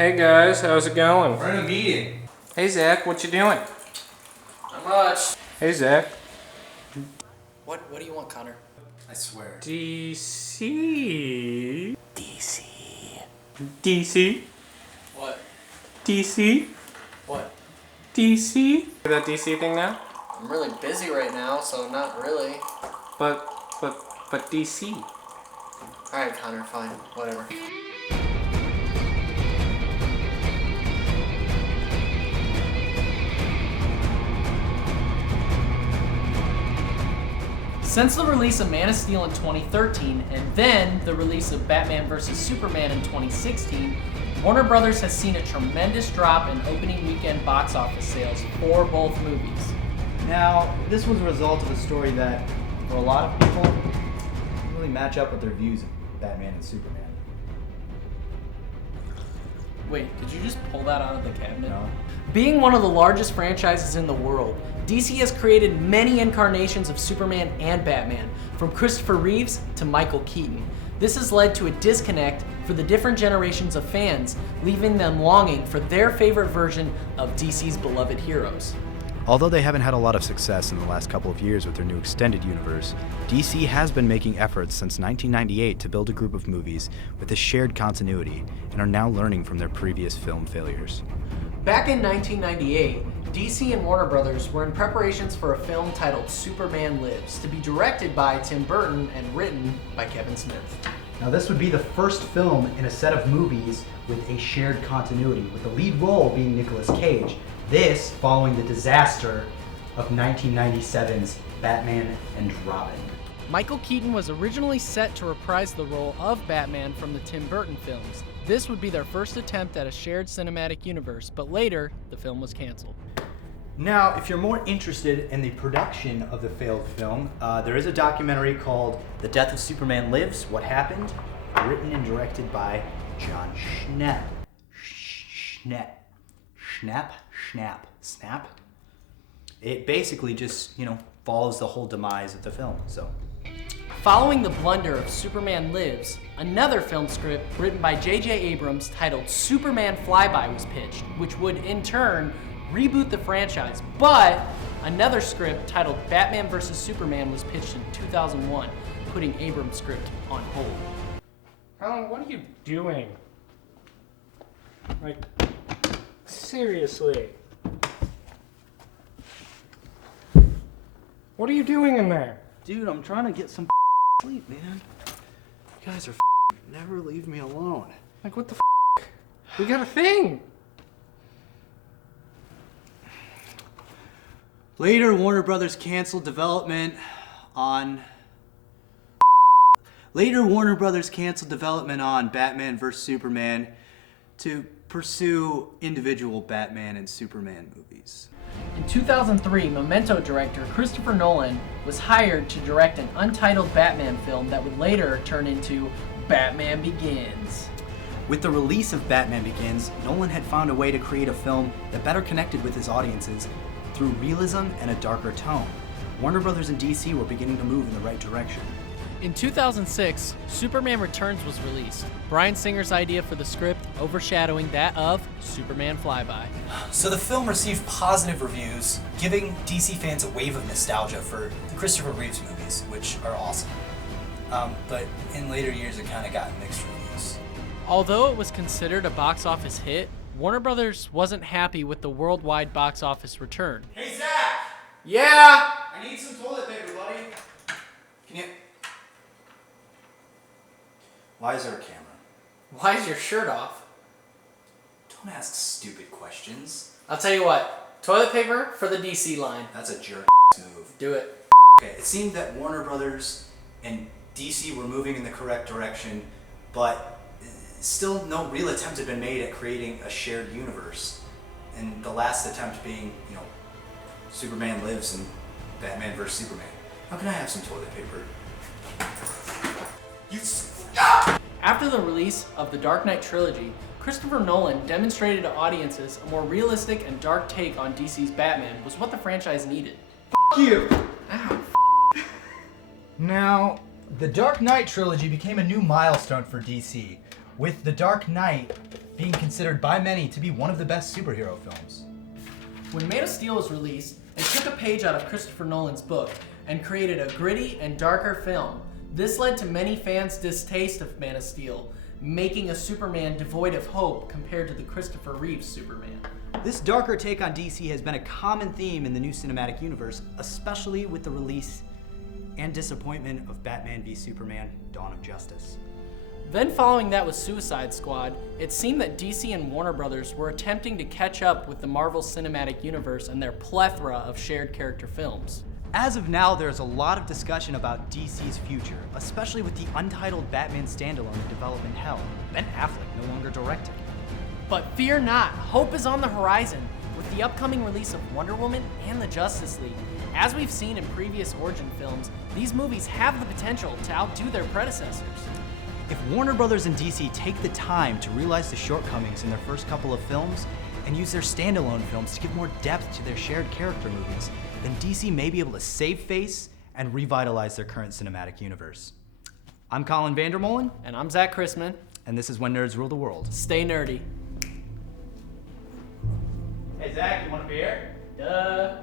Hey guys, how's it going? We're in a meeting. Hey Zach, what you doing? Not much. Hey Zach. What do you want, Connor? I swear. DC. What? DC. What? DC. That DC thing now? I'm really busy right now, so not really. But DC. Alright, Connor, fine. Whatever. Since the release of Man of Steel in 2013 and then the release of Batman vs. Superman in 2016, Warner Brothers has seen a tremendous drop in opening weekend box office sales for both movies. Now, this was a result of a story that, for a lot of people, didn't really match up with their views of Batman and Superman. Wait, did you just pull that out of the cabinet? No. Being one of the largest franchises in the world, DC has created many incarnations of Superman and Batman, from Christopher Reeves to Michael Keaton. This has led to a disconnect for the different generations of fans, leaving them longing for their favorite version of DC's beloved heroes. Although they haven't had a lot of success in the last couple of years with their new extended universe, DC has been making efforts since 1998 to build a group of movies with a shared continuity and are now learning from their previous film failures. Back in 1998, DC and Warner Brothers were in preparations for a film titled Superman Lives, to be directed by Tim Burton and written by Kevin Smith. Now, this would be the first film in a set of movies with a shared continuity, with the lead role being Nicolas Cage. This following the disaster of 1997's Batman and Robin. Michael Keaton was originally set to reprise the role of Batman from the Tim Burton films. This would be their first attempt at a shared cinematic universe, but later, the film was canceled. Now, if you're more interested in the production of the failed film, there is a documentary called The Death of Superman Lives, What Happened, written and directed by John Schnapp. Snap. It basically just, follows the whole demise of the film, so. Following the blunder of Superman Lives, another film script written by J.J. Abrams titled Superman Flyby was pitched, which would in turn reboot the franchise, but another script titled Batman vs. Superman was pitched in 2001, putting Abrams' script on hold. Alan, what are you doing? Like, seriously. What are you doing in there? Dude, I'm trying to get some sleep, man. You guys are never leave me alone. Like, what the We got a thing. Later, Warner Brothers canceled development on Batman vs. Superman to pursue individual Batman and Superman movies. In 2003, Memento director Christopher Nolan was hired to direct an untitled Batman film that would later turn into Batman Begins. With the release of Batman Begins, Nolan had found a way to create a film that better connected with his audiences through realism and a darker tone. Warner Brothers and DC were beginning to move in the right direction. In 2006, Superman Returns was released, Bryan Singer's idea for the script overshadowing that of Superman Flyby. So the film received positive reviews, giving DC fans a wave of nostalgia for the Christopher Reeves movies, which are awesome. But in later years, it kind of got mixed reviews. Although it was considered a box office hit, Warner Brothers wasn't happy with the worldwide box office return. Hey, Zach! Yeah! I need some toilet paper, buddy. Can you... Why is there a camera? Why is your shirt off? Don't ask stupid questions. I'll tell you what, toilet paper for the DC line. That's a jerk move. Do it. Okay, it seemed that Warner Brothers and DC were moving in the correct direction, but still no real attempt had been made at creating a shared universe. And the last attempt being, Superman Lives and Batman vs. Superman. How can I have some toilet paper? After the release of the Dark Knight trilogy, Christopher Nolan demonstrated to audiences a more realistic and dark take on DC's Batman was what the franchise needed. You! Ow. Now, the Dark Knight trilogy became a new milestone for DC, with The Dark Knight being considered by many to be one of the best superhero films. When Man of Steel was released, they took a page out of Christopher Nolan's book and created a gritty and darker film. This led to many fans' distaste of Man of Steel, making a Superman devoid of hope compared to the Christopher Reeves Superman. This darker take on DC has been a common theme in the new cinematic universe, especially with the release and disappointment of Batman v Superman: Dawn of Justice. Then following that was Suicide Squad, it seemed that DC and Warner Brothers were attempting to catch up with the Marvel Cinematic Universe and their plethora of shared character films. As of now, there's a lot of discussion about DC's future, especially with the untitled Batman standalone in development hell, Ben Affleck no longer directing. But fear not, hope is on the horizon with the upcoming release of Wonder Woman and the Justice League. As we've seen in previous origin films, these movies have the potential to outdo their predecessors. If Warner Brothers and DC take the time to realize the shortcomings in their first couple of films and use their standalone films to give more depth to their shared character movies, then DC may be able to save face and revitalize their current cinematic universe. I'm Colin Vandermolen. And I'm Zach Chrisman. And this is When Nerds Rule the World. Stay nerdy. Hey Zach, you want a beer? Duh.